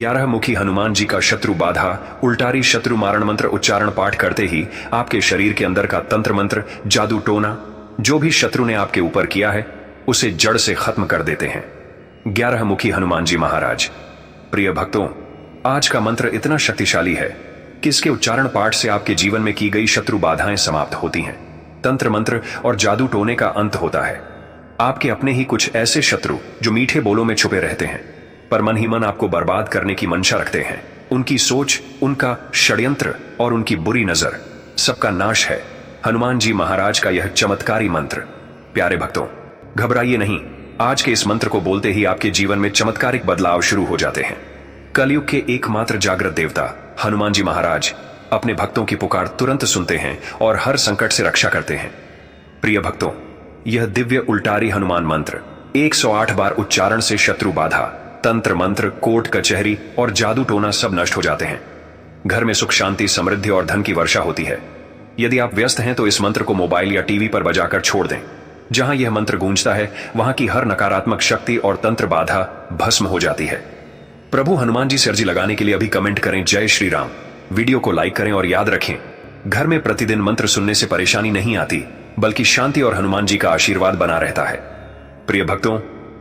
11 मुखी हनुमान जी का शत्रु बाधा उल्टारी शत्रु मारण मंत्र उच्चारण पाठ करते ही आपके शरीर के अंदर का तंत्र मंत्र जादू टोना जो भी शत्रु ने आपके ऊपर किया है उसे जड़ से खत्म कर देते हैं। 11 मुखी हनुमान जी महाराज। प्रिय भक्तों, आज का मंत्र इतना शक्तिशाली है कि इसके उच्चारण पाठ से आपके जीवन में की गई शत्रु बाधाएं समाप्त होती हैं, तंत्र मंत्र और जादू टोने का अंत होता है। आपके अपने ही कुछ ऐसे शत्रु जो मीठे बोलों में छुपे रहते हैं पर मन ही मन आपको बर्बाद करने की मंशा रखते हैं, उनकी सोच, उनका षड्यंत्र और उनकी बुरी नजर, सबका नाश है हनुमान जी महाराज का यह चमत्कारी मंत्र। प्यारे भक्तों, घबराइए नहीं। आज के इस मंत्र को बोलते ही आपके जीवन में चमत्कारिक बदलाव शुरू हो जाते हैं। कलयुग के एकमात्र जागृत देवता हनुमान जी महाराज अपने भक्तों की पुकार तुरंत सुनते हैं और हर संकट से रक्षा करते हैं। प्रिय भक्तों, यह दिव्य उल्टारी हनुमान मंत्र 108 बार उच्चारण से शत्रु बाधा, तंत्र मंत्र, कोर्ट कचहरी और जादू टोना सब नष्ट हो जाते हैं। घर में सुख शांति, समृद्धि और धन की वर्षा होती है। यदि आप व्यस्त हैं तो इस मंत्र को मोबाइल या टीवी पर बजाकर छोड़ दें। जहां यह मंत्र गूंजता है वहां की हर नकारात्मक शक्ति और तंत्र बाधा भस्म हो जाती है। प्रभु हनुमान जी से अर्जी लगाने के लिए अभी कमेंट करें जय श्री राम। वीडियो को लाइक करें और याद रखें, घर में प्रतिदिन मंत्र सुनने से परेशानी नहीं आती बल्कि शांति और हनुमान जी का आशीर्वाद बना रहता है। प्रिय भक्तों,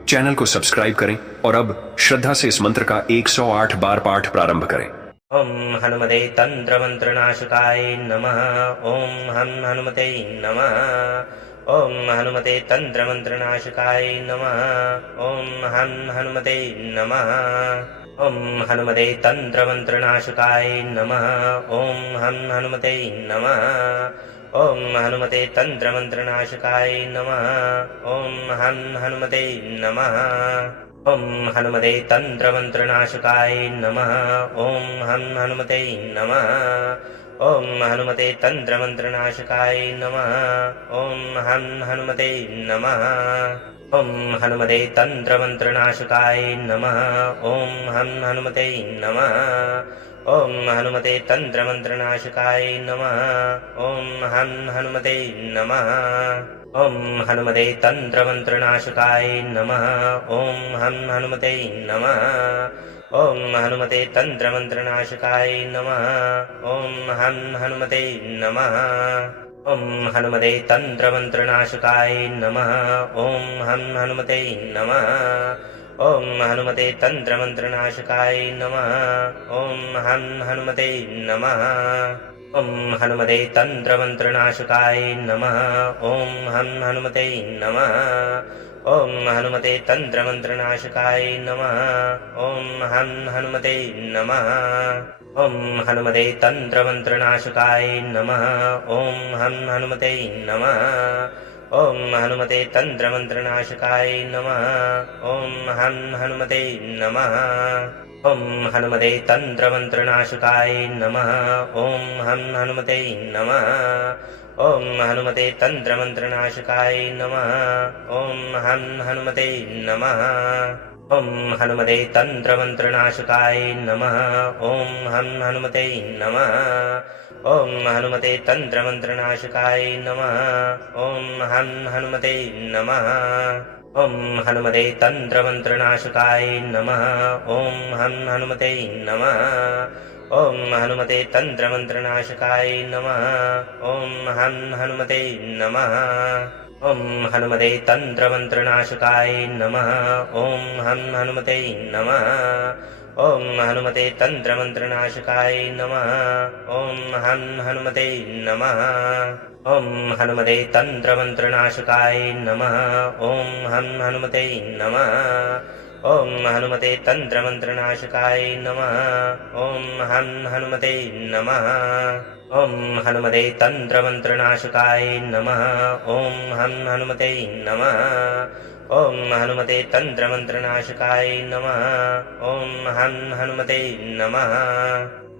चैनल को सब्सक्राइब करें और अब श्रद्धा से इस मंत्र का 108 बार पाठ प्रारंभ करें। ओम हनुमते तंत्र मंत्र नाशकाय नमः। ओम हनुमते नमः। ओम हनुमते तंत्र मंत्र नाशकाय नमः। ओम हनुमते नमः। ओम हनुमते तंत्र मंत्र नाशकाय नमः। ओम हनुमते नमः। ओम हनुमते तंत्र मंत्र नाशकाय नमः। ओम हनुमते नमः। ओम हनुमते तंत्र मंत्र नाशकाय नमः। ओम हनुमते नमः। ओम हनुमते तंत्र मंत्र नाशकाय नमः। ओम हनुमते नमः। ओम हनुमते तंत्र मंत्र नाशकाय नमः। ओम हनुमते नमः। ओम हनुमते तंत्र मंत्र नाशकाय नमः। ओम हनुमते नमः। ओम हनुमते तंत्र मंत्र नाशकाय नमः। ओम हनुमते नमः। ओम हनुमते तंत्र मंत्र नाशकाय नमः। ओम हनुमते नमः। ओम हनुमते तंत्र मंत्र नाशकाय नमः। ओम हनुमते नमः। ओम हनुमते तंत्र मंत्र नाशकाय नमः। ओम हनुमते नमः। ओम हनुमते तंत्र मंत्र नाशकाय नमः। ओम हनुमते नमः। ओम हनुमते तंत्र मंत्र नाशकाय नमः। ओम हनुमते नमः। ओम हनुमते तंत्र मंत्र नाशकाय नमः। ओम हनुमते नमः। ओम हनुमते तंत्र मंत्र नाशकाय नमः। ओम हनुमते नमः। ओम हनुमते तंत्र मंत्र नाशकाय नमः। ओम हनुमते नमः। ओम हनुमते तंत्र मंत्र नाशकाय नमः। ओम हनुमते नमः। ओम हनुमते तंत्र मंत्र नाशकाय नमः। ओम हनुमते नमः। ओम हनुमते तंत्र मंत्र नाशकाय नमः। ओम हनुमते नमः। ओम हनुमते तंत्र मंत्र नाशकाय नमः। ओम हनुमते नमः। ओम हनुमते तंत्र मंत्र नाशकाय नमः। ओम हनुमते नमः। ओम हनुमते तंत्र मंत्र नाशकाय नमः। ओम हनुमते नमः। ओम हनुमते तंत्र मंत्र नाशकाय नमः। ओम हनुमते नमः। ओम हनुमते तंत्र मंत्र नाशकाय नमः। ओम हनुमते नमः। ओम हनुमते तंत्र मंत्र नाशकाय नमः। ओम हनुमते नमः। ओम हनुमते तंत्र मंत्र नाशकाय नमः। ओम हनुमते नमः। ओम हनुमते तंत्र मंत्र नाशकाय नमः। ओम हनुमते नमः।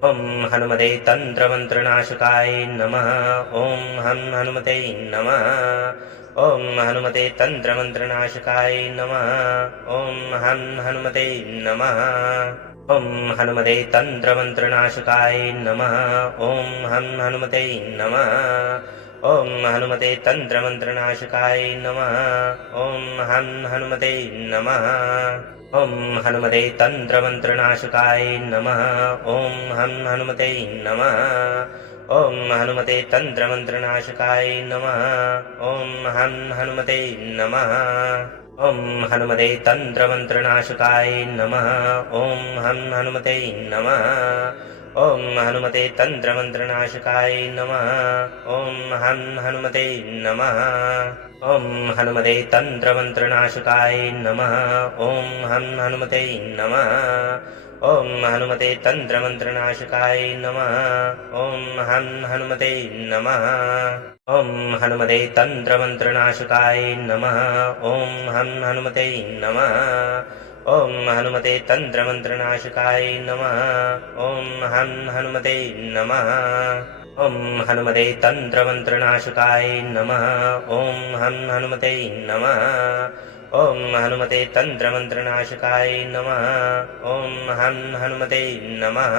ओम हनुमते तंत्र मंत्र नाशकाय नमः। ओम हनुमते नमः। ओम हनुमते तंत्र मंत्र नाशकाय नमः। ओम हनुमते नमः। ओम हनुमते तंत्र मंत्र नाशकाय नमः। ओम हनुमते नमः। ॐ हनुमते तन्त्रमन्त्रनाशकाय नमः ॐ हनुमते नमः ॐ हनुमते तन्त्रमन्त्रनाशकाय नमः ॐ हनुमते नमः ॐ हनुमते तन्त्रमन्त्रनाशकाय नमः ॐ हनुमते नमः ॐ हनुमते तन्त्रमन्त्रनाशकाय नमः ॐ हनुमते नमः ॐ हनुमते तन्त्रमन्त्रनाशकाय नमः ॐ हनुमते नमः ॐ हनुमते तन्त्रमन्त्रनाशकाय नमः ॐ हनुमते नमः ॐ हनुमते तन्त्रमन्त्रनाशकाय नमः ॐ हनुमते नमः ॐ हनुमते तन्त्रमन्त्रनाशकाय नमः ॐ हनुमते नमः ॐ हनुमते तन्त्रमन्त्रनाशकाय नमः ॐ हनुमते नमः ॐ हनुमते तन्त्रमन्त्रनाशकाय नमः ॐ हनुमते नमः ॐ हनुमते तन्त्रमन्त्रनाशकाय नमः ॐ हनुमते नमः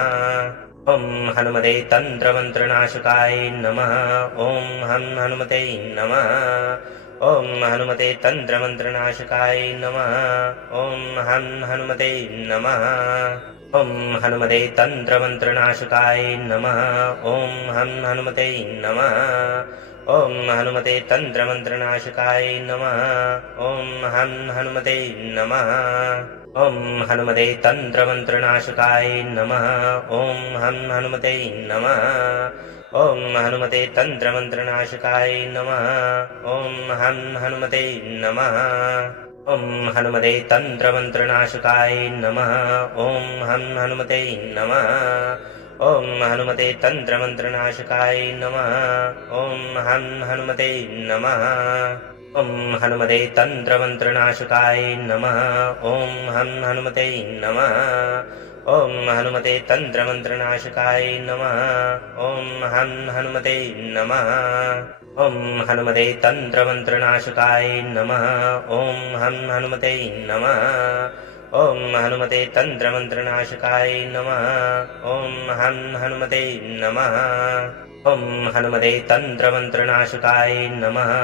ॐ हनुमते तन्त्रमन्त्रनाशकाय नमः ॐ हनुमते नमः ॐ हनुमते तन्त्रमन्त्रनाशकाय नमः ॐ हनुमते नमः ॐ हनुमते तन्त्रमन्त्रनाशकाय नमः ॐ हनुमते नमः ॐ हनुमते तन्त्रमन्त्रनाशकाय नमः ॐ हनुमते नमः ॐ हनुमते तन्त्रमन्त्रनाशकाय नमः ॐ हनुमते नमः ॐ हनुमते तन्त्रमन्त्रनाशकाय नमः ॐ हनुमते नमः ॐ हनुमते तन्त्रमन्त्रनाशकाय नमः ॐ हनुमते नमः ॐ हनुमते तन्त्रमन्त्रनाशकाय नमः ॐ हनुमते नमः ॐ हनुमते तन्त्रमन्त्रनाशकाय नमः ॐ हनुमते नमः ॐ हनुमते तन्त्रमन्त्रनाशकाय नमः ॐ हनुमते नमः ॐ हनुमते तन्त्रमन्त्रनाशकाय नमः ॐ हनुमते नमः ॐ हनुमते तन्त्रमन्त्रनाशकाय नमः ॐ हनुमते नमः ॐ हनुमते तन्त्रमन्त्रनाशकाय नमः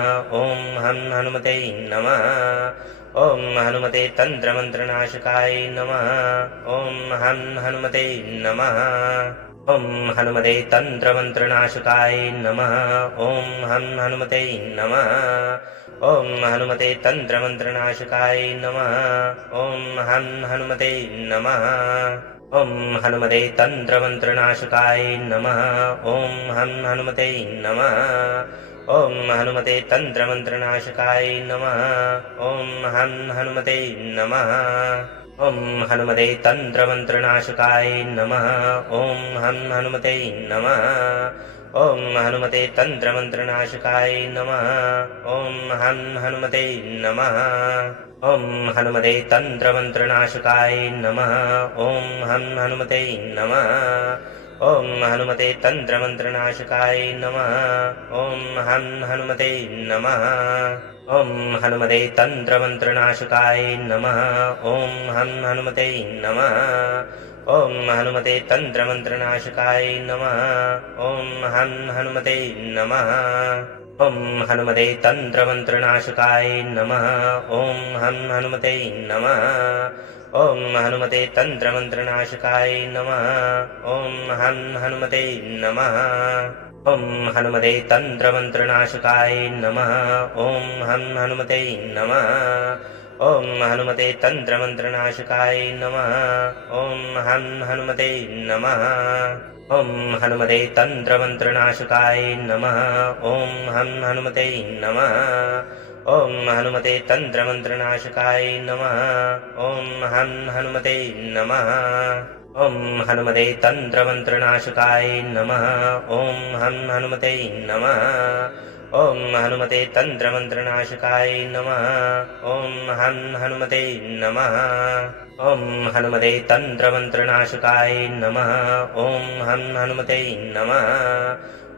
ॐ हनुमते नमः ॐ हनुमते तन्त्रमन्त्रनाशकाय नमः ॐ हनुमते नमः ॐ हनुमते तन्त्रमन्त्रनाशकाय नमः ॐ हनुमते नमः ॐ हनुमते तन्त्रमन्त्रनाशकाय नमः ॐ हनुमते नमः ॐ हनुमते तन्त्रमन्त्रनाशकाय नमः ॐ हनुमते नमः ॐ हनुमते तन्त्रमन्त्रनाशकाय नमः ॐ हनुमते नमः ॐ हनुमते तन्त्रमन्त्रनाशकाय नमः ॐ हनुमते नमः ॐ हनुमते तन्त्रमन्त्रनाशकाय नमः ॐ हनुमते नमः ॐ हनुमते तन्त्रमन्त्रनाशकाय नमः ॐ हनुमते नमः ॐ हनुमते तन्त्रमन्त्रनाशकाय नमः ॐ हनुमते नमः ॐ हनुमते तन्त्रमन्त्रनाशकाय नमः ॐ हनुमते नमः ॐ हनुमते तन्त्रमन्त्रनाशकाय नमः ॐ हनुमते नमः ॐ हनुमते तन्त्रमन्त्रनाशकाय नमः ॐ हनुमते नमः ॐ हनुमते तन्त्रमन्त्रनाशकाय नमः ॐ हनुमते नमः ॐ हनुमते तन्त्रमन्त्रनाशकाय नमः ॐ हनुमते नमः ॐ हनुमते तन्त्रमन्त्रनाशकाय नमः ॐ हनुमते नमः ॐ हनुमते तन्त्रमन्त्रनाशकाय नमः ॐ हनुमते नमः ॐ हनुमते तन्त्रमन्त्रनाशकाय नमः ॐ हनुमते नमः ॐ हनुमते तन्त्रमन्त्रनाशकाय नमः ॐ हनुमते नमः ॐ हनुमते तन्त्रमन्त्रनाशकाय नमः ॐ हनुमते नमः ॐ हनुमते तन्त्रमन्त्रनाशकाय नमः ॐ हनुमते नमः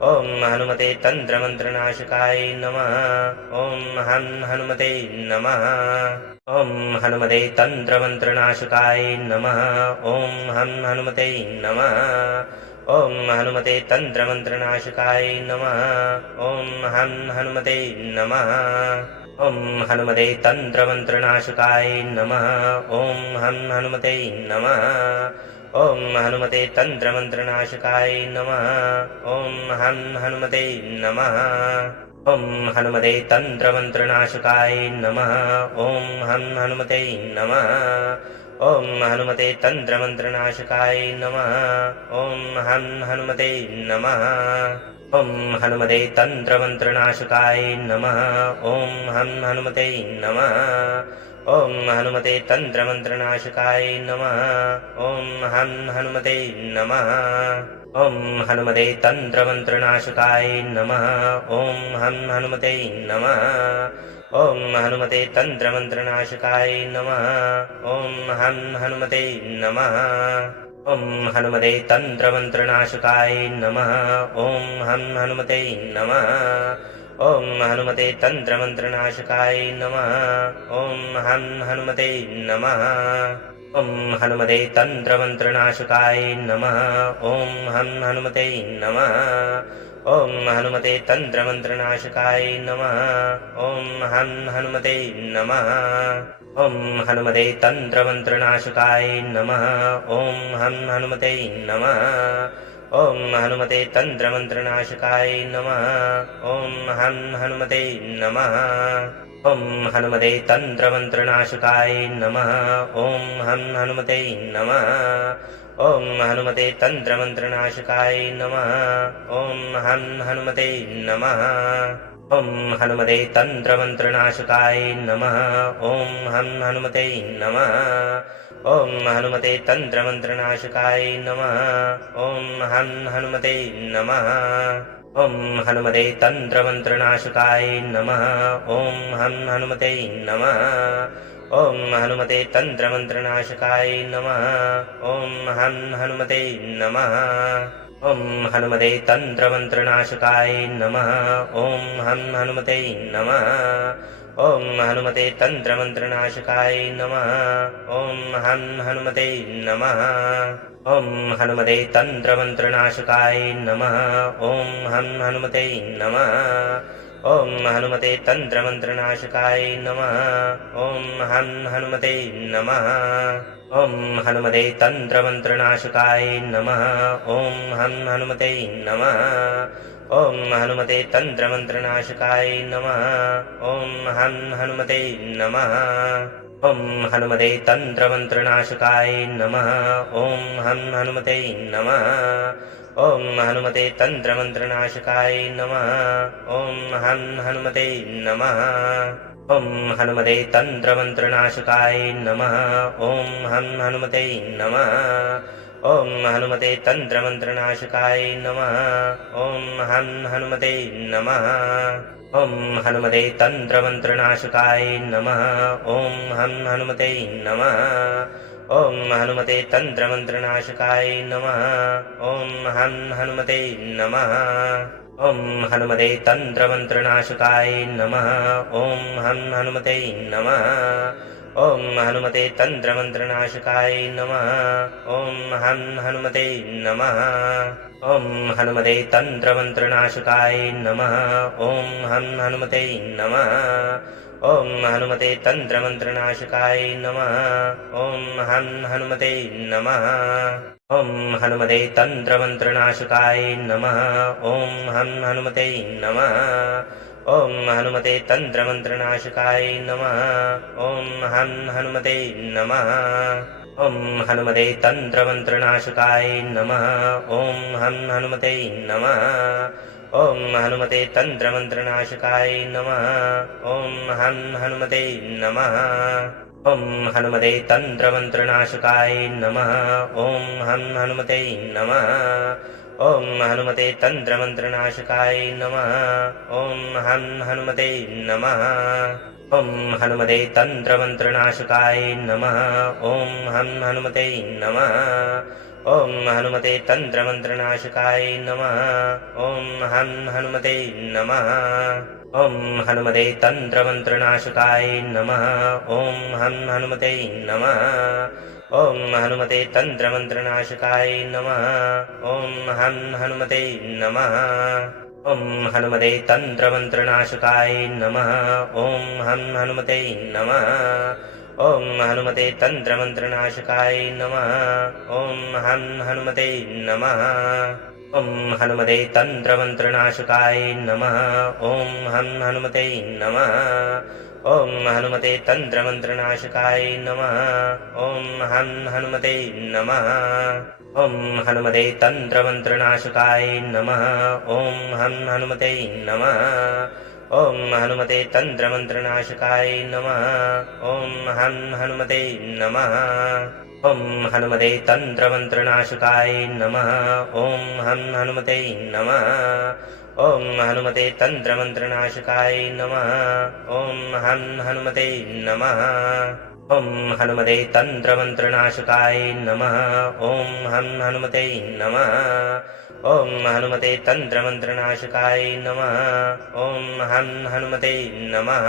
ॐ हनुमते तन्त्रमन्त्रनाशकाय नमः ॐ हनुमते नमः ॐ हनुमते तन्त्रमन्त्रनाशकाय नमः ॐ हनुमते नमः ॐ हनुमते तन्त्रमन्त्रनाशकाय नमः ॐ हनुमते नमः ॐ हनुमते तन्त्रमन्त्रनाशकाय नमः ॐ हनुमते नमः ॐ हनुमते तन्त्रमन्त्रनाशकाय नमः ॐ हनुमते नमः ॐ हनुमते तन्त्रमन्त्रनाशकाय नमः ॐ हनुमते नमः ॐ हनुमते तन्त्रमन्त्रनाशकाय नमः ॐ हनुमते नमः ॐ हनुमते तन्त्रमन्त्रनाशकाय नमः ॐ हनुमते नमः ॐ हनुमते तन्त्रमन्त्रनाशकाय नमः ॐ हनुमते नमः ॐ हनुमते तन्त्रमन्त्रनाशकाय नमः ॐ हनुमते नमः ॐ हनुमते तन्त्रमन्त्रनाशकाय नमः ॐ हनुमते नमः ॐ हनुमते तन्त्रमन्त्रनाशकाय नमः ॐ हनुमते नमः ॐ हनुमते तन्त्रमन्त्रनाशकाय नमः ॐ हनुमते नमः ॐ हनुमते तन्त्रमन्त्रनाशकाय नमः ॐ हनुमते नमः ॐ हनुमते तन्त्रमन्त्रनाशकाय नमः ॐ हनुमते नमः ॐ हनुमते तन्त्रमन्त्रनाशकाय नमः ॐ हनुमते नमः ॐ हनुमते तन्त्रमन्त्रनाशकाय नमः ॐ हनुमते नमः ॐ हनुमते तन्त्रमन्त्रनाशकाय नमः ॐ हनुमते नमः ॐ हनुमते तन्त्रमन्त्रनाशकाय नमः ॐ हनुमते नमः ॐ हनुमते तन्त्रमन्त्रनाशकाय नमः ॐ हनुमते नमः ॐ हनुमते तन्त्रमन्त्रनाशकाय नमः ॐ हनुमते नमः ॐ हनुमते तन्त्रमन्त्रनाशकाय नमः ॐ हनुमते नमः ॐ हनुमते तन्त्रमन्त्रनाशकाय नमः ॐ हनुमते नमः ॐ हनुमते तन्त्रमन्त्रनाशकाय नमः ॐ हनुमते नमः ॐ हनुमते तन्त्रमन्त्रनाशकाय नमः ॐ हनुमते नमः ॐ हनुमते तन्त्रमन्त्रनाशकाय नमः ॐ हनुमते नमः ॐ हनुमते तन्त्रमन्त्रनाशकाय नमः ॐ हनुमते नमः ॐ हनुमते तन्त्रमन्त्रनाशकाय नमः ॐ हनुमते नमः ॐ हनुमते तन्त्रमन्त्रनाशकाय नमः ॐ हनुमते नमः ॐ हनुमते तन्त्रमन्त्रनाशकाय नमः ॐ हनुमते नमः ॐ हनुमते तन्त्रमन्त्रनाशकाय नमः ॐ हनुमते नमः ॐ हनुमते तन्त्रमन्त्रनाशकाय नमः ॐ हनुमते नमः ॐ हनुमते तन्त्रमन्त्रनाशकाय नमः ॐ हनुमते नमः ॐ हनुमते तन्त्रमन्त्रनाशकाय नमः ॐ हनुमते नमः ॐ हनुमते तन्त्रमन्त्रनाशकाय नमः ॐ हनुमते नमः ॐ हनुमते तन्त्रमन्त्रनाशकाय नमः ॐ हनुमते नमः ॐ हनुमते तन्त्रमन्त्रनाशकाय नमः ॐ हनुमते नमः ॐ हनुमते तन्त्रमन्त्रनाशकाय नमः ॐ हनुमते नमः ॐ हनुमते तन्त्रमन्त्रनाशकाय नमः ॐ हनुमते नमः ॐ हनुमते तन्त्रमन्त्रनाशकाय नमः ॐ हनुमते नमः ॐ हनुमते तन्त्रमन्त्रनाशकाय नमः ॐ हनुमते नमः ॐ हनुमते तन्त्रमन्त्रनाशकाय नमः ॐ हनुमते नमः ॐ हनुमते तन्त्रमन्त्रनाशकाय नमः ॐ हनुमते नमः ॐ हनुमते तन्त्रमन्त्रनाशकाय नमः ॐ हनुमते नमः ॐ हनुमते तन्त्रमन्त्रनाशकाय नमः ॐ हनुमते नमः ॐ हनुमते तन्त्रमन्त्रनाशकाय नमः ॐ हनुमते नमः ॐ हनुमते तन्त्रमन्त्रनाशकाय नमः ॐ हनुमते नमः ॐ हनुमते तन्त्रमन्त्रनाशकाय नमः ॐ हनुमते नमः ॐ हनुमते तन्त्रमन्त्रनाशकाय नमः ॐ हनुमते नमः ॐ हनुमते तन्त्रमन्त्रनाशकाय नमः ॐ हनुमते नमः ॐ हनुमते तन्त्रमन्त्रनाशकाय नमः ॐ हनुमते नमः ॐ हनुमते तन्त्रमन्त्रनाशकाय नमः ॐ हनुमते नमः ॐ हनुमते तन्त्रमन्त्रनाशकाय नमः ॐ हनुमते नमः ॐ हनुमते तन्त्रमन्त्रनाशकाय नमः ॐ हनुमते नमः ॐ हनुमते तन्त्रमन्त्रनाशकाय नमः ॐ हनुमते नमः ॐ हनुमते तन्त्रमन्त्रनाशकाय नमः ॐ हनुमते नमः ॐ हनुमते तन्त्रमन्त्रनाशकाय नमः ॐ हनुमते नमः ॐ हनुमते तन्त्रमन्त्रनाशकाय नमः ॐ हनुमते नमः ॐ हनुमते तन्त्रमन्त्रनाशकाय नमः ॐ हनुमते नमः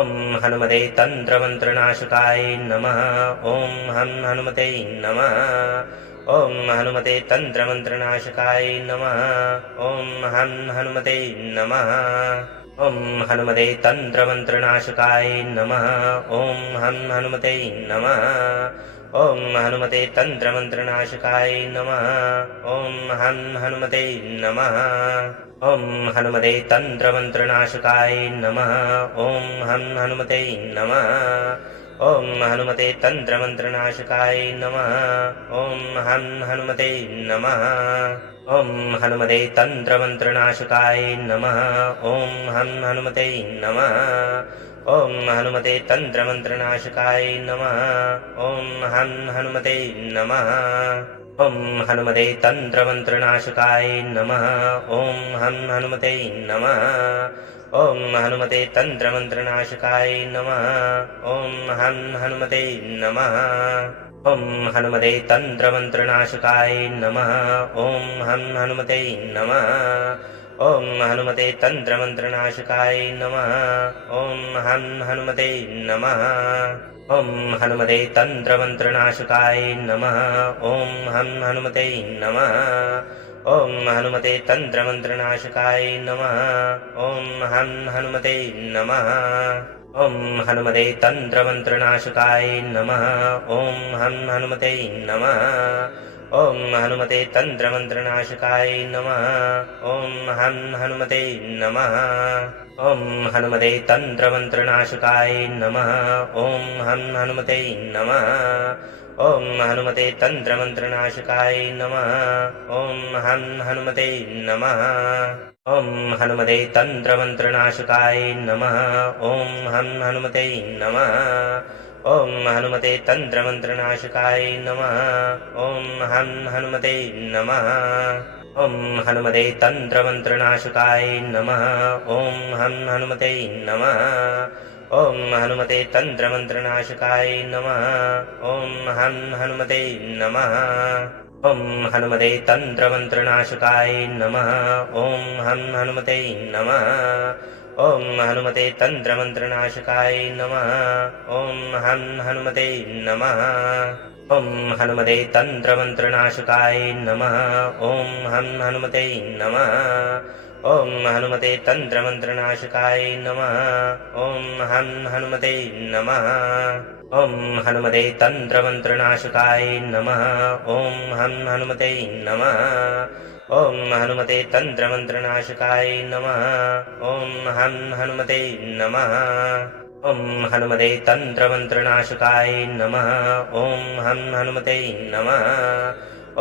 ॐ हनुमते तन्त्रमन्त्रनाशकाय नमः ॐ हनुमते नमः ॐ हनुमते तन्त्रमन्त्रनाशकाय नमः ॐ हनुमते नमः ॐ हनुमते तन्त्रमन्त्रनाशकाय नमः ॐ हनुमते नमः ॐ हनुमते तन्त्रमन्त्रनाशकाय नमः ॐ हनुमते नमः ॐ हनुमते तन्त्रमन्त्रनाशकाय नमः ॐ हनुमते नमः ॐ हनुमते तन्त्रमन्त्रनाशकाय नमः ॐ हनुमते नमः ॐ हनुमते तन्त्रमन्त्रनाशकाय नमः ॐ हनुमते नमः ॐ हनुमते तन्त्रमन्त्रनाशकाय नमः ॐ हनुमते नमः ॐ हनुमते तन्त्रमन्त्रनाशकाय नमः ॐ हनुमते नमः ॐ हनुमते तन्त्रमन्त्रनाशकाय नमः ॐ हनुमते नमः ॐ हनुमते तन्त्रमन्त्रनाशकाय नमः ॐ हनुमते नमः ॐ हनुमते तन्त्रमन्त्रनाशकाय नमः ॐ हनुमते नमः ॐ हनुमते तन्त्रमन्त्रनाशकाय नमः ॐ हनुमते नमः ॐ हनुमते तन्त्रमन्त्रनाशकाय नमः ॐ हनुमते नमः ॐ हनुमते तन्त्रमन्त्रनाशकाय नमः ॐ हनुमते नमः ॐ हनुमते तन्त्रमन्त्रनाशकाय नमः ॐ हनुमते नमः ॐ हनुमते तन्त्रमन्त्रनाशकाय नमः ॐ हनुमते नमः ॐ हनुमते तन्त्रमन्त्रनाशकाय नमः ॐ हनुमते नमः ॐ हनुमते तन्त्रमन्त्रनाशकाय नमः ॐ हनुमते नमः ॐ हनुमते तन्त्रमन्त्रनाशकाय नमः ॐ हनुमते नमः ॐ हनुमते तन्त्रमन्त्रनाशकाय नमः ॐ हनुमते नमः ॐ हनुमते तन्त्रमन्त्रनाशकाय नमः ॐ हनुमते नमः ॐ हनुमते तन्त्रमन्त्रनाशकाय नमः ॐ हनुमते नमः ॐ हनुमते तन्त्रमन्त्रनाशकाय नमः ॐ हनुमते नमः ॐ हनुमते तन्त्रमन्त्रनाशकाय नमः ॐ हनुमते नमः ॐ हनुमते तन्त्रमन्त्रनाशकाय नमः ॐ हनुमते नमः ॐ हनुमते तन्त्रमन्त्रनाशकाय नमः ॐ हनुमते नमः ॐ हनुमते तन्त्रमन्त्रनाशकाय नमः ॐ हनुमते नमः ॐ हनुमते तन्त्रमन्त्रनाशकाय नमः ॐ हनुमते नमः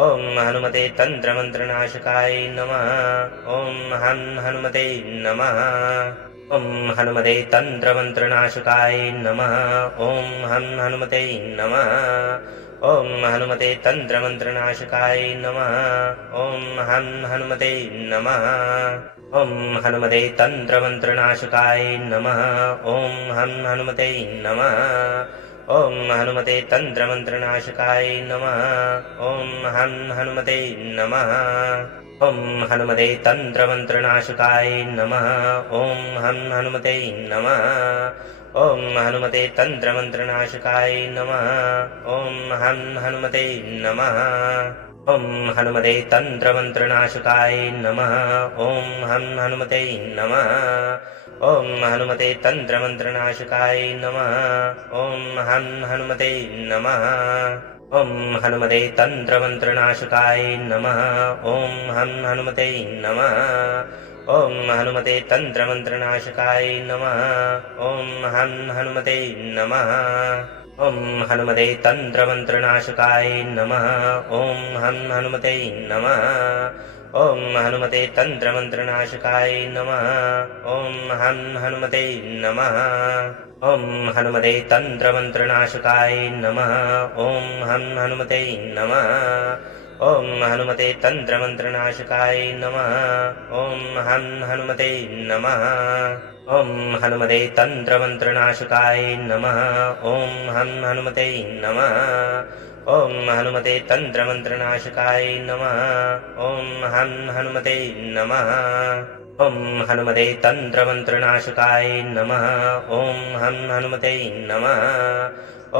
ॐ हनुमते तन्त्रमन्त्रनाशकाय नमः ॐ हनुमते नमः ॐ हनुमते तन्त्रमन्त्रनाशकाय नमः ॐ हनुमते नमः ॐ हनुमते तन्त्रमन्त्रनाशकाय नमः ॐ हनुमते नमः ॐ हनुमते तन्त्रमन्त्रनाशकाय नमः ॐ हनुमते नमः ॐ हनुमते तन्त्रमन्त्रनाशकाय नमः ॐ हनुमते नमः ॐ हनुमते तन्त्रमन्त्रनाशकाय नमः ॐ हनुमते नमः ॐ हनुमते तन्त्रमन्त्रनाशकाय नमः ॐ हनुमते नमः ॐ हनुमते तन्त्रमन्त्रनाशकाय नमः ॐ हनुमते नमः ॐ हनुमते तन्त्रमन्त्रनाशकाय नमः ॐ हनुमते नमः ॐ हनुमते तन्त्रमन्त्रनाशकाय नमः ॐ हनुमते नमः ॐ हनुमते तन्त्रमन्त्रनाशकाय नमः ॐ हनुमते नमः ॐ हनुमते तन्त्रमन्त्रनाशकाय नमः ॐ हनुमते नमः ॐ हनुमते तन्त्रमन्त्रनाशकाय नमः ॐ हनुमते नमः ॐ हनुमते तन्त्रमन्त्रनाशकाय नमः ॐ हनुमते नमः ॐ हनुमते तन्त्रमन्त्रनाशकाय नमः ॐ हनुमते नमः ॐ हनुमते तन्त्रमन्त्रनाशकाय नमः ॐ हनुमते नमः ॐ हनुमते तन्त्रमन्त्रनाशकाय नमः ॐ हनुमते नमः ॐ हनुमते तन्त्रमन्त्रनाशकाय नमः ॐ हनुमते नमः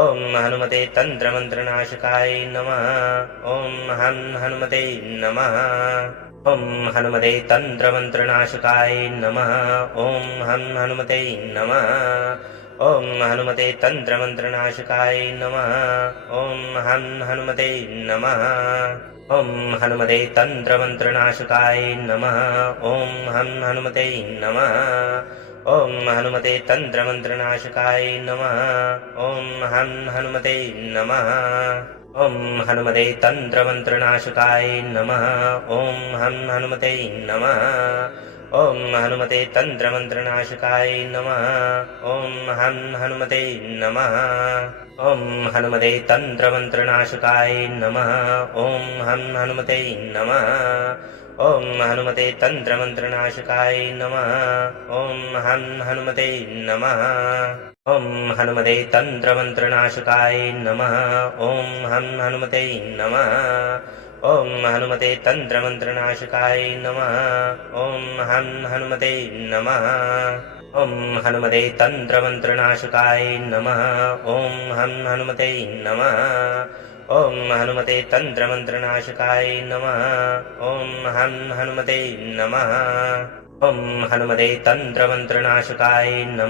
ॐ हनुमते तन्त्रमन्त्रनाशकाय नमः ॐ हनुमते नमः ॐ हनुमते तन्त्रमन्त्रनाशकाय नमः ॐ हनुमते नमः ॐ हनुमते तन्त्रमन्त्रनाशकाय नमः ॐ हनुमते नमः ॐ हनुमते तन्त्रमन्त्रनाशकाय नमः ॐ हनुमते नमः ॐ हनुमते तन्त्रमन्त्रनाशकाय नमः ॐ हनुमते नमः ॐ हनुमते तन्त्रमन्त्रनाशकाय नमः ॐ हनुमते नमः ॐ हनुमते तन्त्रमन्त्रनाशकाय नमः ॐ हनुमते नमः ॐ हनुमते तन्त्रमन्त्रनाशकाय नमः ॐ हनुमते नमः ॐ हनुमते तन्त्रमन्त्रनाशकाय नमः ॐ हनुमते नमः ॐ हनुमते तन्त्रमन्त्रनाशकाय नमः ॐ हनुमते नमः ॐ हनुमते तन्त्रमन्त्रनाशकाय नमः ॐ हनुमते नमः ॐ हनुमते तन्त्रमन्त्रनाशकाय नमः ॐ हनुमते नमः ॐ हनुमते तन्त्रमन्त्रनाशकाय नमः ॐ हनुमते नमः ॐ हनुमते तन्त्रमन्त्रनाशकाय नमः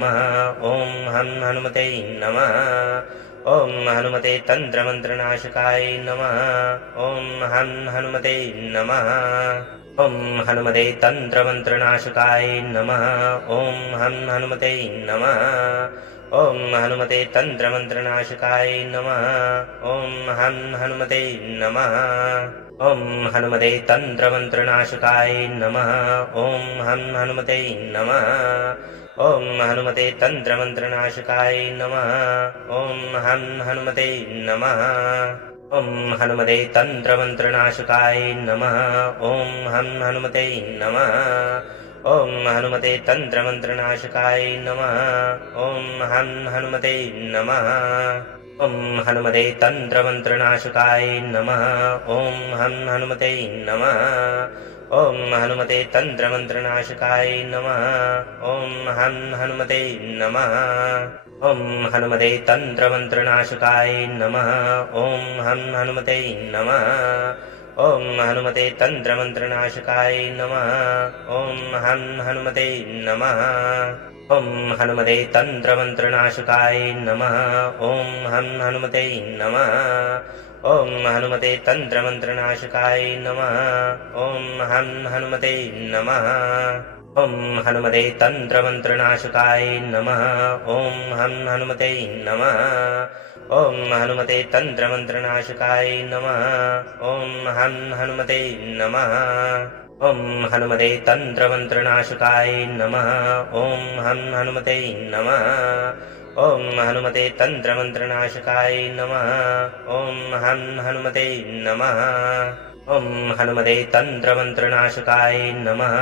ॐ हनुमते नमः ॐ हनुमते तन्त्रमन्त्रनाशकाय नमः ॐ हनुमते नमः ॐ हनुमते तन्त्रमन्त्रनाशकाय नमः ॐ हनुमते नमः ॐ हनुमते तन्त्रमन्त्रनाशकाय नमः ॐ हनुमते नमः ॐ हनुमते तन्त्रमन्त्रनाशकाय नमः ॐ हनुमते नमः ॐ हनुमते तन्त्रमन्त्रनाशकाय नमः ॐ हनुमते नमः ॐ हनुमते तन्त्रमन्त्रनाशकाय नमः ॐ हनुमते नमः ॐ हनुमते तन्त्रमन्त्रनाशकाय नमः ॐ हनुमते नमः ॐ हनुमते तन्त्रमन्त्रनाशकाय नमः ॐ हनुमते नमः ॐ हनुमते तन्त्रमन्त्रनाशकाय नमः ॐ हनुमते नमः ॐ हनुमते तन्त्रमन्त्रनाशकाय नमः ॐ हनुमते नमः ॐ हनुमते तन्त्रमन्त्रनाशकाय नमः ॐ हनुमते नमः ॐ हनुमते तन्त्रमन्त्रनाशकाय नमः ॐ हनुमते नमः ॐ हनुमते तन्त्रमन्त्रनाशकाय नमः ॐ हनुमते नमः ॐ हनुमते तन्त्रमन्त्रनाशकाय नमः ॐ हनुमते नमः ॐ हनुमते तन्त्रमन्त्रनाशकाय नमः ॐ हनुमते नमः ॐ हनुमते तन्त्रमन्त्रनाशकाय नमः ॐ हनुमते नमः ॐ हनुमते तन्त्रमन्त्रनाशकाय नमः ॐ हनुमते नमः ॐ हनुमते तन्त्रमन्त्रनाशकाय नमः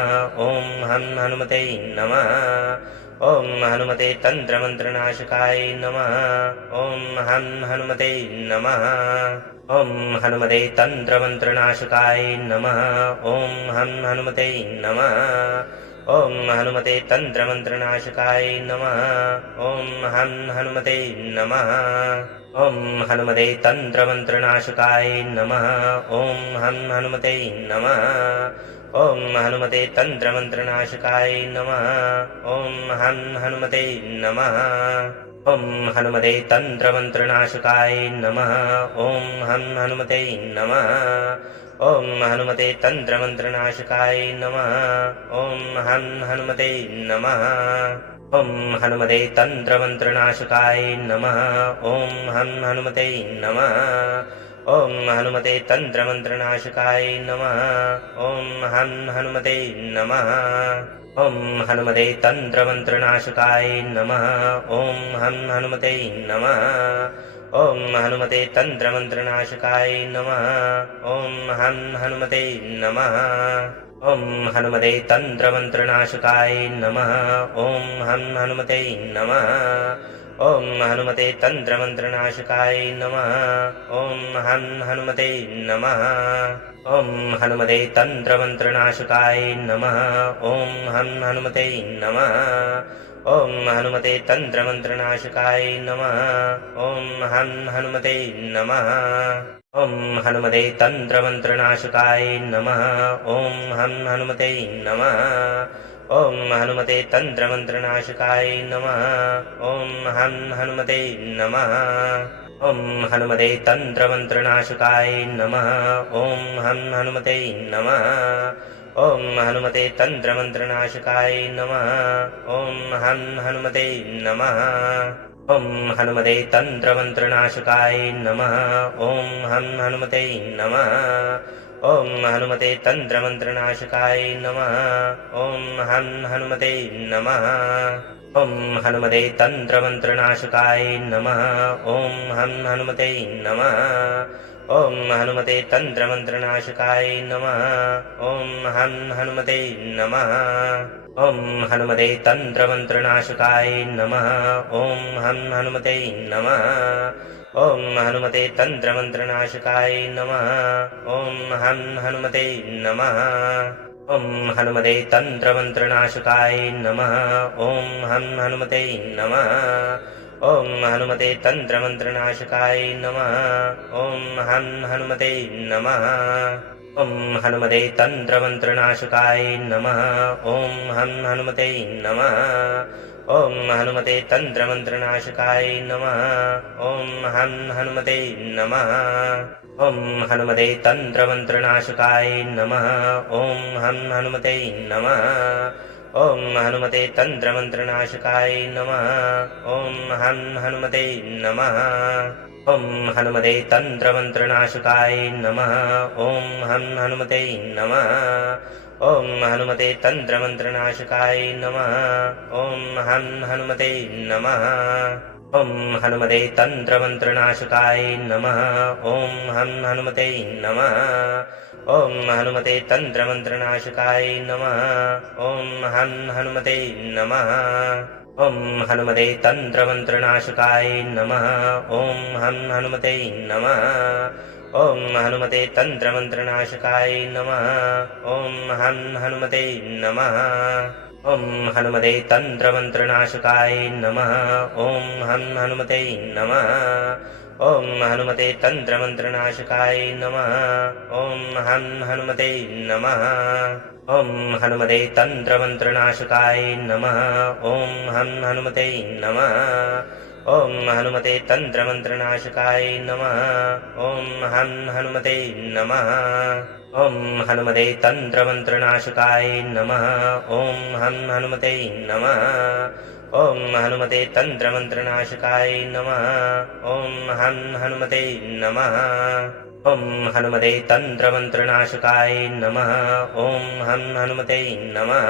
ॐ हनुमते नमः ॐ हनुमते तन्त्रमन्त्रनाशकाय नमः ॐ हनुमते नमः ॐ हनुमते तन्त्रमन्त्रनाशकाय नमः ॐ हनुमते नमः ॐ हनुमते तन्त्रमन्त्रनाशकाय नमः ॐ हनुमते नमः ॐ हनुमते तन्त्रमन्त्रनाशकाय नमः ॐ हनुमते नमः ॐ हनुमते तन्त्रमन्त्रनाशकाय नमः ॐ हनुमते नमः ॐ हनुमते तन्त्रमन्त्रनाशकाय नमः ॐ हनुमते नमः ॐ हनुमते तन्त्रमन्त्रनाशकाय नमः ॐ हनुमते नमः ॐ हनुमते तन्त्रमन्त्रनाशकाय नमः ॐ हनुमते नमः ॐ हनुमते तन्त्रमन्त्रनाशकाय नमः ॐ हनुमते नमः ॐ हनुमते तन्त्रमन्त्रनाशकाय नमः ॐ हनुमते नमः ॐ हनुमते तन्त्रमन्त्रनाशकाय नमः ॐ हनुमते नमः ॐ हनुमते तन्त्रमन्त्रनाशकाय नमः ॐ हनुमते नमः ॐ हनुमते तन्त्रमन्त्रनाशकाय नमः ॐ हनुमते नमः ॐ हनुमते तन्त्रमन्त्रनाशकाय नमः ॐ हनुमते नमः ॐ हनुमते तन्त्रमन्त्रनाशकाय नमः ॐ हनुमते नमः ॐ हनुमते तन्त्रमन्त्रनाशकाय नमः ॐ हनुमते नमः ॐ हनुमते तन्त्रमन्त्रनाशकाय नमः ॐ हनुमते नमः ॐ हनुमते तन्त्रमन्त्रनाशकाय नमः ॐ हनुमते नमः ॐ हनुमते तन्त्रमन्त्रनाशकाय नमः ॐ हनुमते नमः ॐ हनुमते तन्त्रमन्त्रनाशकाय नमः ॐ हनुमते नमः ॐ हनुमते तन्त्रमन्त्रनाशकाय नमः ॐ हनुमते नमः ॐ हनुमते तन्त्रमन्त्रनाशकाय नमः ॐ हनुमते नमः ॐ हनुमते तन्त्रमन्त्रनाशकाय नमः ॐ हनुमते नमः ॐ हनुमते तन्त्रमन्त्रनाशकाय नमः ॐ हनुमते नमः ॐ हनुमते तन्त्रमन्त्रनाशकाय नमः ॐ हनुमते नमः ॐ हनुमते तन्त्रमन्त्रनाशकाय नमः ॐ हनुमते नमः ॐ हनुमते तन्त्रमन्त्रनाशकाय नमः ॐ हनुमते नमः ॐ हनुमते तन्त्रमन्त्रनाशकाय नमः ॐ हनुमते नमः ॐ हनुमते तन्त्रमन्त्रनाशकाय नमः ॐ हनुमते नमः ॐ हनुमते तन्त्रमन्त्रनाशकाय नमः ॐ हनुमते नमः ॐ हनुमते तन्त्रमन्त्रनाशकाय नमः ॐ हनुमते नमः ॐ हनुमते तन्त्रमन्त्रनाशकाय नमः ॐ हनुमते नमः ॐ हनुमते तन्त्रमन्त्रनाशकाय नमः ॐ हनुमते नमः ॐ हनुमते तन्त्रमन्त्रनाशकाय नमः ॐ हनुमते नमः ॐ हनुमते तन्त्रमन्त्रनाशकाय नमः ॐ हनुमते नमः ॐ हनुमते तन्त्रमन्त्रनाशकाय नमः ॐ हनुमते नमः ॐ हनुमते तन्त्रमन्त्रनाशकाय नमः ॐ हनुमते नमः ॐ हनुमते तन्त्रमन्त्रनाशकाय नमः ॐ हनुमते नमः ॐ हनुमते तन्त्रमन्त्रनाशकाय नमः ॐ हनुमते नमः ॐ हनुमते तन्त्रमन्त्रनाशकाय नमः ॐ हनुमते नमः ॐ हनुमते तन्त्रमन्त्रनाशकाय नमः ॐ हनुमते नमः ॐ हनुमते तन्त्रमन्त्रनाशकाय नमः ॐ हनुमते नमः ॐ हनुमते तन्त्रमन्त्रनाशकाय नमः ॐ हनुमते नमः ॐ हनुमते तन्त्रमन्त्रनाशकाय नमः ॐ हनुमते नमः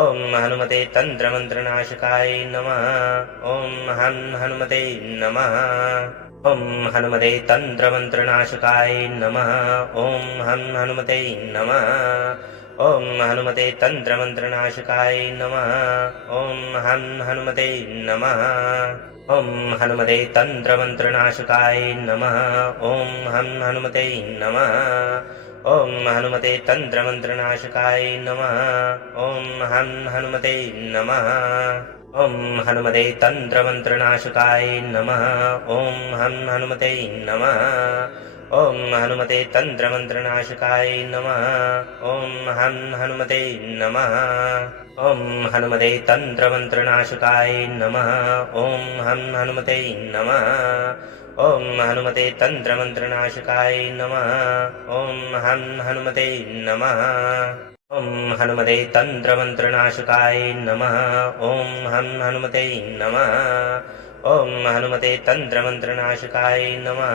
ॐ हनुमते तन्त्रमन्त्रनाशकाय नमः ॐ हनुमते नमः ॐ हनुमते तन्त्रमन्त्रनाशकाय नमः ॐ हनुमते नमः ॐ हनुमते तन्त्रमन्त्रनाशकाय नमः ॐ हनुमते नमः ॐ हनुमते तन्त्रमन्त्रनाशकाय नमः ॐ हनुमते नमः ॐ हनुमते तन्त्रमन्त्रनाशकाय नमः ॐ हनुमते नमः ॐ हनुमते तन्त्रमन्त्रनाशकाय नमः ॐ हनुमते नमः ॐ हनुमते तन्त्रमन्त्रनाशकाय नमः ॐ हनुमते नमः ॐ हनुमते तन्त्रमन्त्रनाशकाय नमः ॐ हनुमते नमः ॐ हनुमते तन्त्रमन्त्रनाशकाय नमः ॐ हनुमते नमः ॐ हनुमते तन्त्रमन्त्रनाशकाय नमः ॐ हनुमते नमः ॐ हनुमते तन्त्रमन्त्रनाशकाय नमः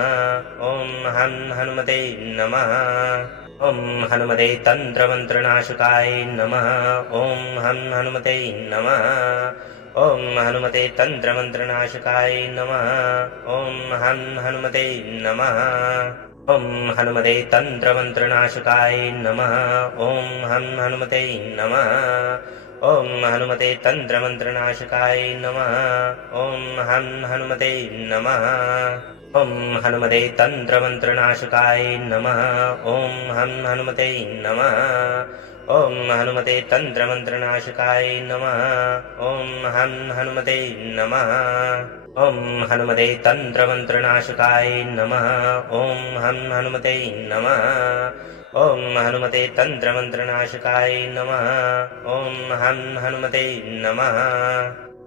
ॐ हनुमते नमः ॐ हनुमते तन्त्रमन्त्रनाशकाय नमः ॐ हनुमते नमः ॐ हनुमते तन्त्रमन्त्रनाशकाय नमः ॐ हनुमते नमः ॐ हनुमते तन्त्रमन्त्रनाशकाय नमः ॐ हनुमते नमः ॐ हनुमते तन्त्रमन्त्रनाशकाय नमः ॐ हनुमते नमः ॐ हनुमते तन्त्रमन्त्रनाशकाय नमः ॐ हनुमते नमः ॐ हनुमते तन्त्रमन्त्रनाशकाय नमः ॐ हनुमते नमः ॐ हनुमते तन्त्रमन्त्रनाशकाय नमः ॐ हनुमते नमः ॐ हनुमते तन्त्रमन्त्रनाशकाय नमः ॐ हनुमते नमः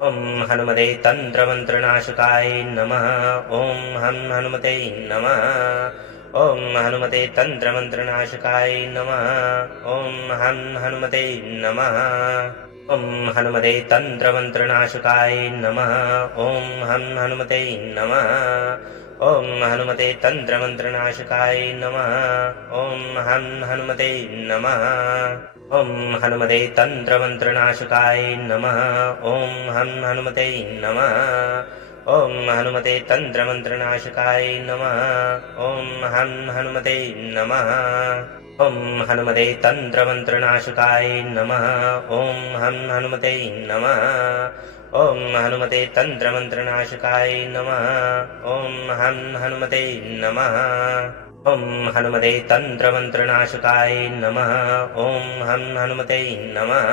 ॐ हनुमते तन्त्रमन्त्रनाशकाय नमः ॐ हनुमते नमः ॐ हनुमते तन्त्रमन्त्रनाशकाय नमः ॐ हनुमते नमः ॐ हनुमते तन्त्रमन्त्रनाशकाय नमः ॐ हनुमते नमः ॐ हनुमते तन्त्रमन्त्रनाशकाय नमः ॐ हनुमते नमः ॐ हनुमते तन्त्रमन्त्रनाशकाय नमः ॐ हनुमते नमः ॐ हनुमते तन्त्रमन्त्रनाशकाय नमः ॐ हनुमते नमः ॐ हनुमते तन्त्रमन्त्रनाशकाय नमः ॐ हनुमते नमः ॐ हनुमते तन्त्रमन्त्रनाशकाय नमः ॐ हनुमते नमः ॐ हनुमते तन्त्रमन्त्रनाशकाय नमः ॐ हनुमते नमः ॐ हनुमते तन्त्रमन्त्रनाशकाय नमः ॐ हनुमते नमः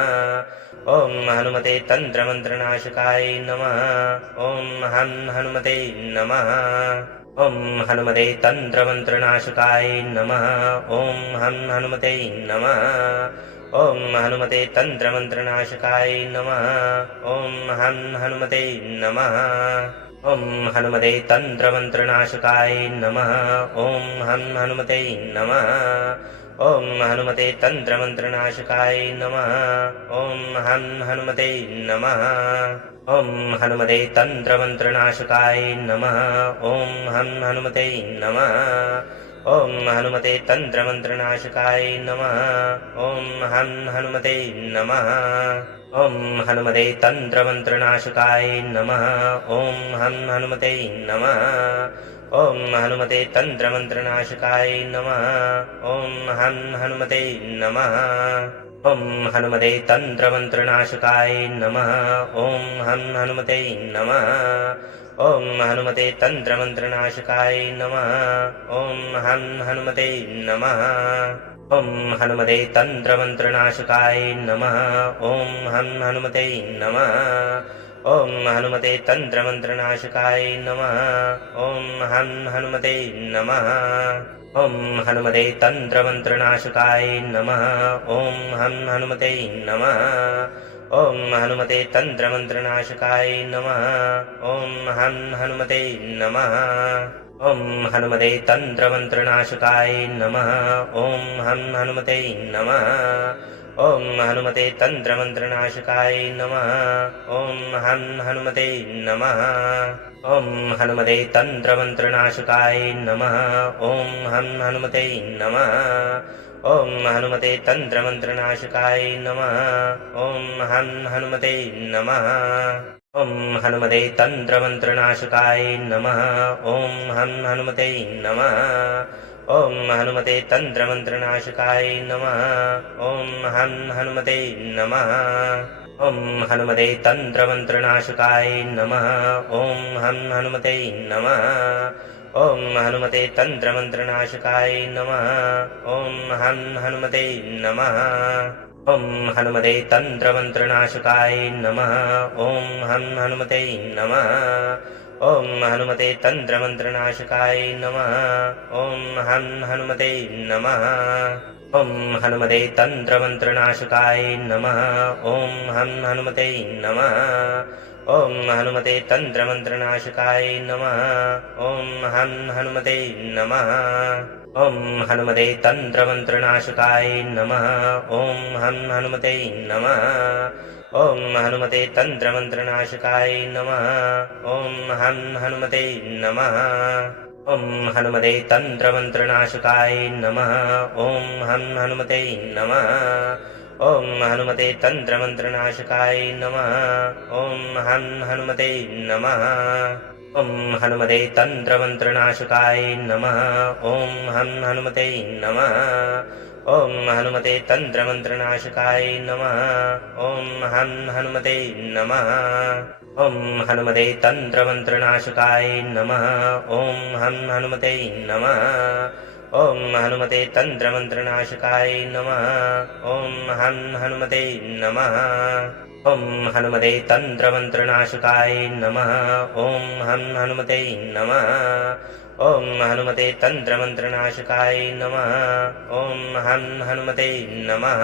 ॐ हनुमते तन्त्रमन्त्रनाशकाय नमः ॐ हनुमते नमः ॐ हनुमते तन्त्रमन्त्रनाशकाय नमः ॐ हनुमते नमः ॐ हनुमते तन्त्रमन्त्रनाशकाय नमः ॐ हनुमते नमः ॐ हनुमते तन्त्रमन्त्रनाशकाय नमः ॐ हनुमते नमः ॐ हनुमते तन्त्रमन्त्रनाशकाय नमः ॐ हनुमते नमः ॐ हनुमते तन्त्रमन्त्रनाशकाय नमः ॐ हनुमते नमः ॐ हनुमते तन्त्रमन्त्रनाशकाय नमः ॐ हनुमते नमः ॐ हनुमते तन्त्रमन्त्रनाशकाय नमः ॐ हनुमते नमः ॐ हनुमते तन्त्रमन्त्रनाशकाय नमः ॐ हनुमते नमः ॐ हनुमते तन्त्रमन्त्रनाशकाय नमः ॐ हनुमते नमः ॐ हनुमते तन्त्रमन्त्रनाशकाय नमः ॐ हनुमते नमः ॐ हनुमते तन्त्रमन्त्रनाशकाय नमः ॐ हनुमते नमः ॐ हनुमते तन्त्रमन्त्रनाशकाय नमः ॐ हनुमते नमः ॐ हनुमते तन्त्रमन्त्रनाशकाय नमः ॐ हनुमते नमः ॐ हनुमते तन्त्रमन्त्रनाशकाय नमः ॐ हनुमते नमः ॐ हनुमते तन्त्रमन्त्रनाशकाय नमः ॐ हनुमते नमः ॐ हनुमते तन्त्रमन्त्रनाशकाय नमः ॐ हनुमते नमः ॐ हनुमते तन्त्रमन्त्रनाशकाय नमः ॐ हनुमते नमः ॐ हनुमते तन्त्रमन्त्रनाशकाय नमः ॐ हनुमते नमः ॐ हनुमते तन्त्रमन्त्रनाशकाय नमः ॐ हनुमते नमः ॐ हनुमते तन्त्रमन्त्रनाशकाय नमः ॐ हनुमते नमः ॐ हनुमते तन्त्रमन्त्रनाशकाय नमः ॐ हनुमते नमः ॐ हनुमते तन्त्रमन्त्रनाशकाय नमः ॐ हनुमते नमः ॐ हनुमते तन्त्रमन्त्रनाशकाय नमः ॐ हनुमते नमः ॐ हनुमते तन्त्रमन्त्रनाशकाय नमः ॐ हनुमते नमः ॐ हनुमते तन्त्रमन्त्रनाशकाय नमः ॐ हनुमते नमः ॐ हनुमते तन्त्रमन्त्रनाशकाय नमः ॐ हनुमते नमः ॐ हनुमते तन्त्रमन्त्रनाशकाय नमः ॐ हनुमते नमः ॐ हनुमते तन्त्रमन्त्रनाशकाय नमः ॐ हनुमते नमः ॐ हनुमते तन्त्रमन्त्रनाशकाय नमः ॐ हनुमते नमः ॐ हनुमते तन्त्रमन्त्रनाशकाय नमः ॐ हनुमते नमः ॐ हनुमते तन्त्रमन्त्रनाशकाय नमः ॐ हनुमते नमः ॐ हनुमते तन्त्रमन्त्रनाशकाय नमः ॐ हनुमते नमः ॐ हनुमते तन्त्रमन्त्रनाशकाय नमः ॐ हनुमते नमः ॐ हनुमते तन्त्रमन्त्रनाशकाय नमः ॐ हनुमते नमः ॐ हनुमते तन्त्रमन्त्रनाशकाय नमः ॐ हनुमते नमः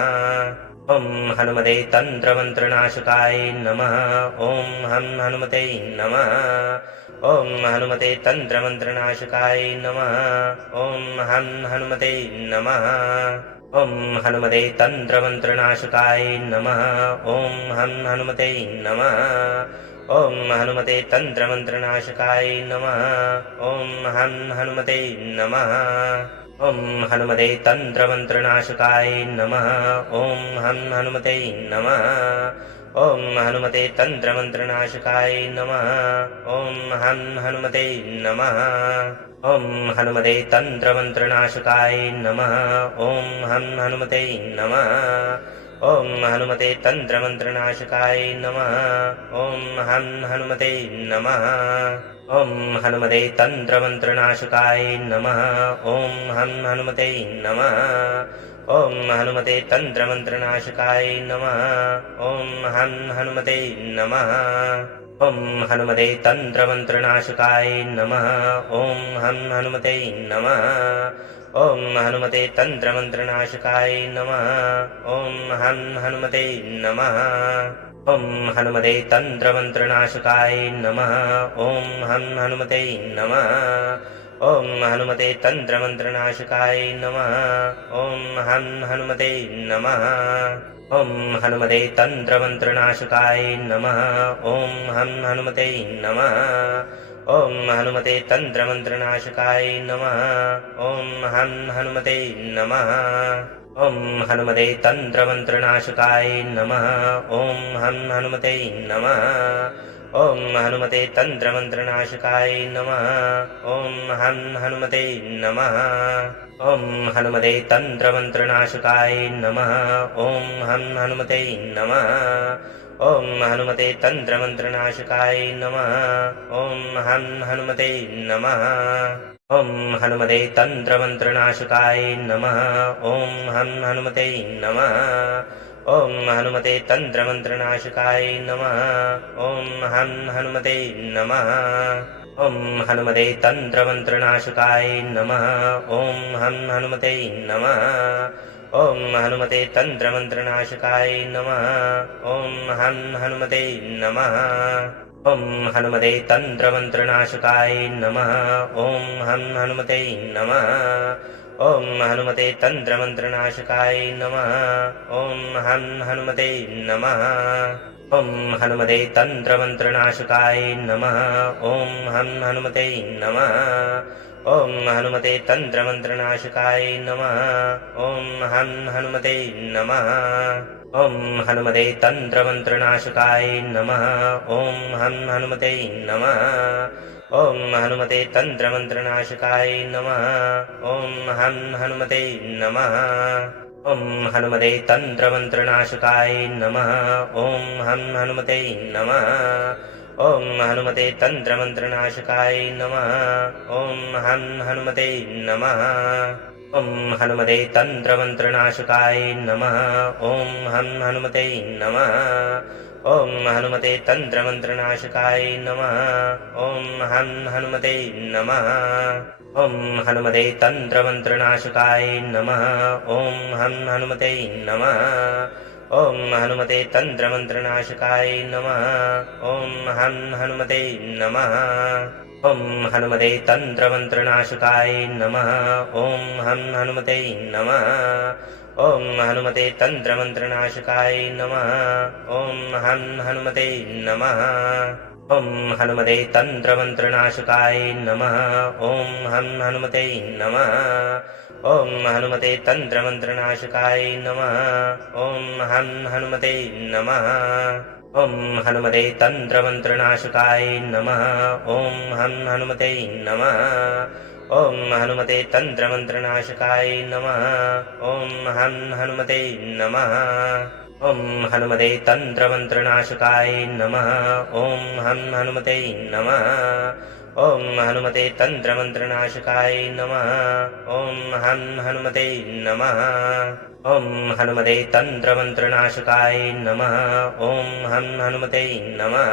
ॐ हनुमते तन्त्रमन्त्रनाशकाय नमः ॐ हनुमते नमः ॐ हनुमते तन्त्रमन्त्रनाशकाय नमः ॐ हनुमते नमः ॐ हनुमते तन्त्रमन्त्रनाशकाय नमः ॐ हनुमते नमः ॐ हनुमते तन्त्रमन्त्रनाशकाय नमः ॐ हनुमते नमः ॐ हनुमते तन्त्रमन्त्रनाशकाय नमः ॐ हनुमते नमः ॐ हनुमते तन्त्रमन्त्रनाशकाय नमः ॐ हनुमते नमः ॐ हनुमते तन्त्रमन्त्रनाशकाय नमः ॐ हनुमते नमः ॐ हनुमते तन्त्रमन्त्रनाशकाय नमः ॐ हनुमते नमः ॐ हनुमते तन्त्रमन्त्रनाशकाय नमः ॐ हनुमते नमः ॐ हनुमते तन्त्रमन्त्रनाशकाय नमः ॐ हनुमते नमः ॐ हनुमते तन्त्रमन्त्रनाशकाय नमः ॐ हनुमते नमः ॐ हनुमते तन्त्रमन्त्रनाशकाय नमः ॐ हनुमते नमः ॐ हनुमते तन्त्रमन्त्रनाशकाय नमः ॐ हनुमते नमः ॐ हनुमते तन्त्रमन्त्रनाशकाय नमः ॐ हनुमते नमः ॐ हनुमते तन्त्रमन्त्रनाशकाय नमः ॐ हनुमते नमः ॐ हनुमते तन्त्रमन्त्रनाशकाय नमः ॐ हनुमते नमः ॐ हनुमते तन्त्रमन्त्रनाशकाय नमः ॐ हनुमते नमः ॐ हनुमते तन्त्रमन्त्रनाशकाय नमः ॐ हनुमते नमः ॐ हनुमते तन्त्रमन्त्रनाशकाय नमः ॐ हनुमते नमः ॐ हनुमते तन्त्रमन्त्रनाशकाय नमः ॐ हनुमते नमः ॐ हनुमते तन्त्रमन्त्रनाशकाय नमः ॐ हनुमते नमः ॐ हनुमते तन्त्रमन्त्रनाशकाय नमः ॐ हनुमते नमः ॐ हनुमते तन्त्रमन्त्रनाशकाय नमः ॐ हनुमते नमः ॐ हनुमते तन्त्रमन्त्रनाशकाय नमः ॐ हनुमते नमः ॐ हनुमते तन्त्रमन्त्रनाशकाय नमः ॐ हनुमते नमः ॐ हनुमते तन्त्रमन्त्रनाशकाय नमः ॐ हनुमते नमः ॐ हनुमते तन्त्रमन्त्रनाशकाय नमः ॐ हनुमते नमः ॐ हनुमते तन्त्रमन्त्रनाशकाय नमः ॐ हनुमते नमः ॐ हनुमते तन्त्रमन्त्रनाशकाय नमः ॐ हनुमते नमः ॐ हनुमते तन्त्रमन्त्रनाशकाय नमः ॐ हनुमते नमः ॐ हनुमते तन्त्रमन्त्रनाशकाय नमः ॐ हनुमते नमः ॐ हनुमते तन्त्रमन्त्रनाशकाय नमः ॐ हनुमते नमः ॐ हनुमते तन्त्रमन्त्रनाशकाय नमः ॐ हनुमते नमः ॐ हनुमते तन्त्रमन्त्रनाशकाय नमः ॐ हनुमते नमः ॐ हनुमते तन्त्रमन्त्रनाशकाय नमः ॐ हनुमते नमः ॐ हनुमते तन्त्रमन्त्रनाशकाय नमः ॐ हनुमते नमः ॐ हनुमते तन्त्रमन्त्रनाशकाय नमः ॐ हनुमते नमः ॐ हनुमते तन्त्रमन्त्रनाशकाय नमः ॐ हनुमते नमः ॐ हनुमते तन्त्रमन्त्रनाशकाय नमः ॐ हनुमते नमः ॐ हनुमते तन्त्रमन्त्रनाशकाय नमः ॐ हनुमते नमः ॐ हनुमते तन्त्रमन्त्रनाशकाय नमः ॐ हनुमते नमः ॐ हनुमते तन्त्रमन्त्रनाशकाय नमः ॐ हनुमते नमः ॐ हनुमते तन्त्रमन्त्रनाशकाय नमः ॐ हनुमते नमः ॐ हनुमते तन्त्रमन्त्रनाशकाय नमः ॐ हनुमते नमः ॐ हनुमते तन्त्रमन्त्रनाशकाय नमः ॐ हनुमते नमः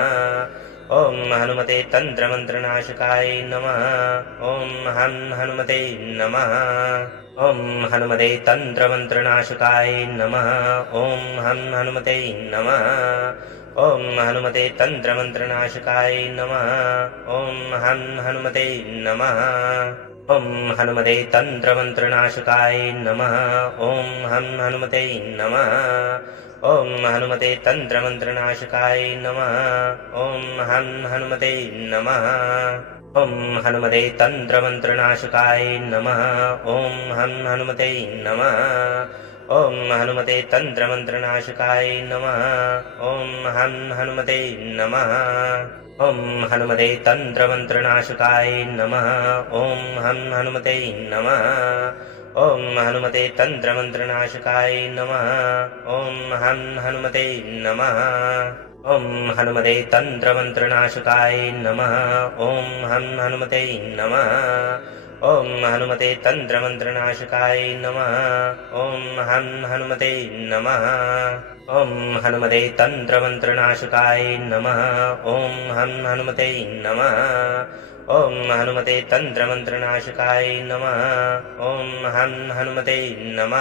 ॐ हनुमते तन्त्रमन्त्रनाशकाय नमः ॐ हनुमते नमः ॐ हनुमते तन्त्रमन्त्रनाशकाय नमः ॐ हनुमते नमः ॐ हनुमते तन्त्रमन्त्रनाशकाय नमः ॐ हनुमते नमः ॐ हनुमते तन्त्रमन्त्रनाशकाय नमः ॐ हनुमते नमः ॐ हनुमते तन्त्रमन्त्रनाशकाय नमः ॐ हनुमते नमः ॐ हनुमते तन्त्रमन्त्रनाशकाय नमः ॐ हनुमते नमः ॐ हनुमते तन्त्रमन्त्रनाशकाय नमः ॐ हनुमते नमः ॐ हनुमते तन्त्रमन्त्रनाशकाय नमः ॐ हनुमते नमः ॐ हनुमते तन्त्रमन्त्रनाशकाय नमः ॐ हनुमते नमः ॐ हनुमते तन्त्रमन्त्रनाशकाय नमः ॐ हनुमते नमः ॐ हनुमते तन्त्रमन्त्रनाशकाय नमः ॐ हनुमते नमः ॐ हनुमते तन्त्रमन्त्रनाशकाय नमः ॐ हनुमते नमः ॐ हनुमते तन्त्रमन्त्रनाशकाय नमः ॐ हनुमते नमः